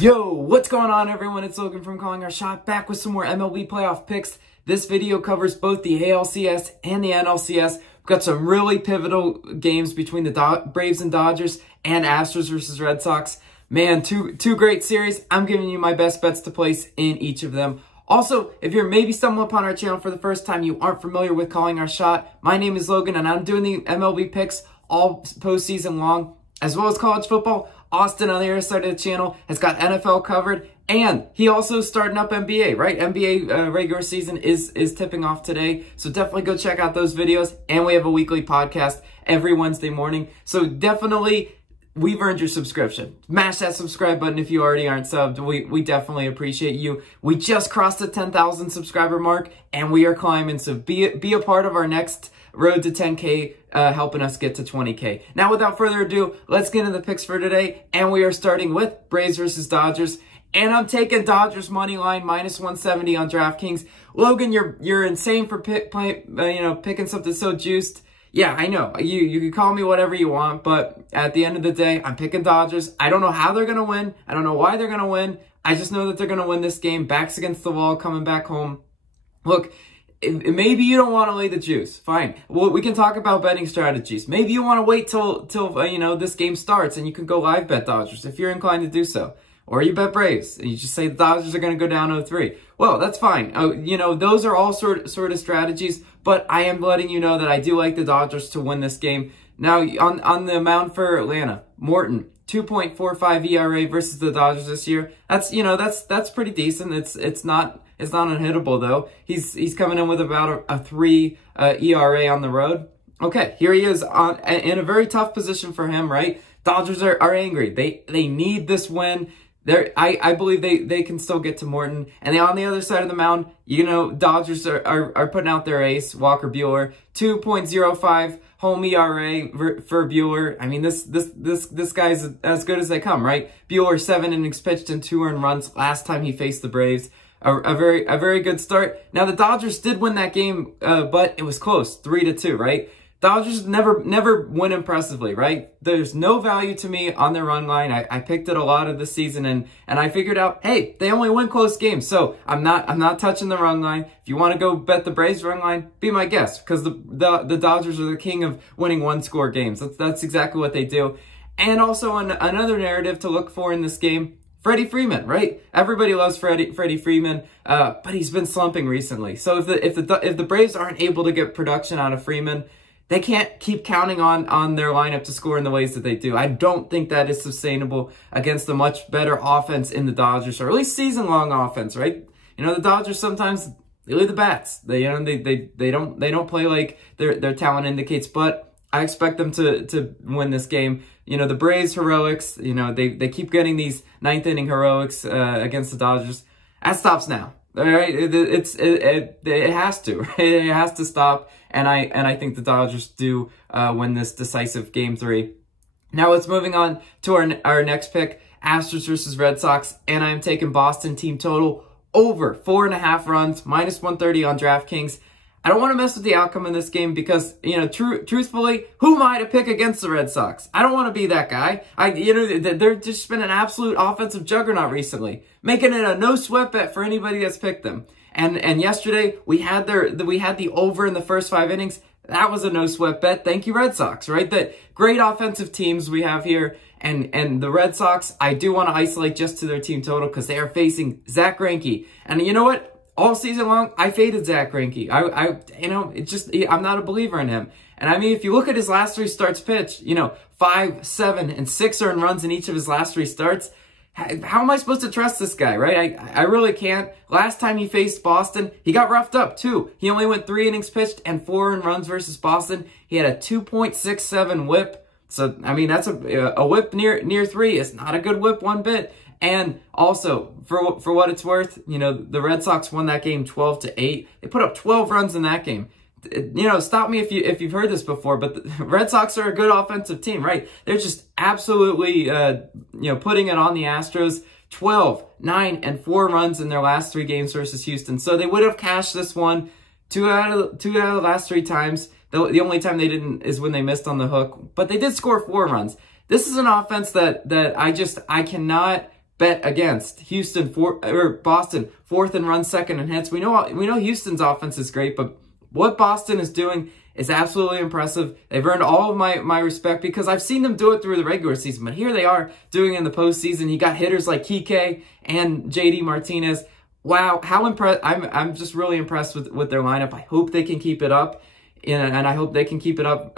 Yo, what's going on everyone? It's Logan from Calling Our Shot, back with some more MLB playoff picks. This video covers both the ALCS and the NLCS. We've got some really pivotal games between the Braves and Dodgers and Astros versus Red Sox. Man, two great series. I'm giving you my best bets to place in each of them. Also, if you're maybe stumbling upon our channel for the first time, you aren't familiar with Calling Our Shot, my name is Logan and I'm doing the MLB picks all postseason long, as well as college football. Austin on the other side of the channel has got NFL covered, and he also starting up NBA, right? NBA regular season is tipping off today, so definitely go check out those videos. And we have a weekly podcast every Wednesday morning, so definitely we've earned your subscription. Smash that subscribe button if you already aren't subbed. We definitely appreciate you. We just crossed the 10,000 subscriber mark, and we are climbing, so be a part of our next road to 10K, helping us get to 20K. Now, without further ado, let's get into the picks for today, and we are starting with Braves versus Dodgers, and I'm taking Dodgers money line -170 on DraftKings. Logan, you're insane for picking something so juiced. Yeah, I know. You can call me whatever you want, but at the end of the day, I'm picking Dodgers. I don't know how they're gonna win. I don't know why they're gonna win. I just know that they're gonna win this game. Backs against the wall, coming back home. Look, maybe you don't want to lay the juice. Fine. Well, we can talk about betting strategies. Maybe you want to wait till this game starts and you can go live bet Dodgers if you're inclined to do so. Or you bet Braves and you just say the Dodgers are going to go down 0-3. Well, that's fine. Those are all sort of strategies, but I am letting you know that I do like the Dodgers to win this game. Now, on the mound for Atlanta, Morton, 2.45 ERA versus the Dodgers this year. That's pretty decent. It's not unhittable though. He's coming in with about a 3 ERA on the road. Okay, here he is in a very tough position for him, right? Dodgers are angry. They need this win. I believe they can still get to Morton. And on the other side of the mound, Dodgers are putting out their ace, Walker Buehler, 2.05 home ERA for Buehler. I mean, this guy's as good as they come, right? Buehler, 7 innings pitched and 2 earned runs last time he faced the Braves. A very good start. Now, the Dodgers did win that game, but it was close, 3-2, right? Dodgers never win impressively, right? There's no value to me on their run line. I picked it a lot of the season, and I figured out, hey, they only win close games, so I'm not touching the run line. If you want to go bet the Braves run line, be my guest, because the Dodgers are the king of winning one-score games. That's exactly what they do. And also another narrative to look for in this game, Freddie Freeman, right? Everybody loves Freddie Freeman, but he's been slumping recently. So if the Braves aren't able to get production out of Freeman, they can't keep counting on their lineup to score in the ways that they do. I don't think that is sustainable against a much better offense in the Dodgers, or at least season-long offense, right? The Dodgers sometimes they lead the bats. They don't play like their talent indicates, but I expect them to win this game. The Braves heroics, they keep getting these ninth inning heroics against the Dodgers. That stops now. All right, it has to. It has to stop, and I think the Dodgers do win this decisive Game 3. Now let's moving on to our next pick, Astros versus Red Sox, and I'm taking Boston team total over 4.5 runs, -130 on DraftKings. I don't want to mess with the outcome in this game because, truthfully, who am I to pick against the Red Sox? I don't want to be that guy. They're just been an absolute offensive juggernaut recently, making it a no-sweat bet for anybody that's picked them. And yesterday, we had the over in the first 5 innings. That was a no-sweat bet. Thank you, Red Sox, right? The great offensive teams we have here. And the Red Sox, I do want to isolate just to their team total because they are facing Zach Greinke. And you know what? All season long, I faded Zach Greinke. I'm not a believer in him. And I mean, if you look at his last 3 starts pitched, 5, 7, and 6 earned runs in each of his last 3 starts. How am I supposed to trust this guy, right? I really can't. Last time he faced Boston, he got roughed up too. He only went 3 innings pitched and 4 earned runs versus Boston. He had a 2.67 whip. So, I mean, that's a whip near 3. It's not a good whip one bit. And also, for what it's worth, the Red Sox won that game 12-8. They put up 12 runs in that game. Stop me if you've heard this before, but the Red Sox are a good offensive team, right? They're just absolutely, putting it on the Astros. 12, 9, and 4 runs in their last 3 games versus Houston. So they would have cashed this one 2 out of the last 3 times. The only time they didn't is when they missed on the hook, but they did score 4 runs. This is an offense that I cannot bet against. Boston, 4th in runs, 2nd in hits. We know Houston's offense is great, but what Boston is doing is absolutely impressive. They've earned all of my respect because I've seen them do it through the regular season, but here they are doing it in the postseason. You got hitters like Kike and JD Martinez. Wow, how impressed! I'm just really impressed with their lineup. I hope they can keep it up, and I hope they can keep it up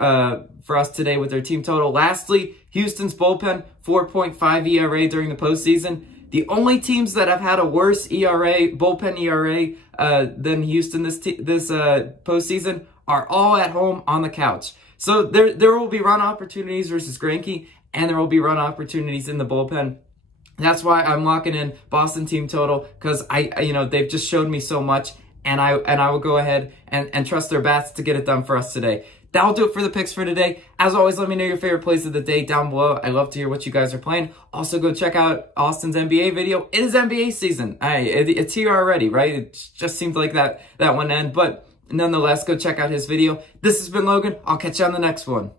for us today with their team total. Lastly, Houston's bullpen, 4.5 ERA during the postseason. The only teams that have had a worse bullpen ERA than Houston this postseason are all at home on the couch. So there will be run opportunities versus Greinke, and there will be run opportunities in the bullpen. That's why I'm locking in Boston team total, because they've just showed me so much, and I will go ahead and trust their bats to get it done for us today. That'll do it for the picks for today. As always, let me know your favorite plays of the day down below. I love to hear what you guys are playing. Also, go check out Austin's NBA video. It is NBA season. It's here already, right? It just seemed like that one end, but nonetheless, go check out his video. This has been Logan. I'll catch you on the next one.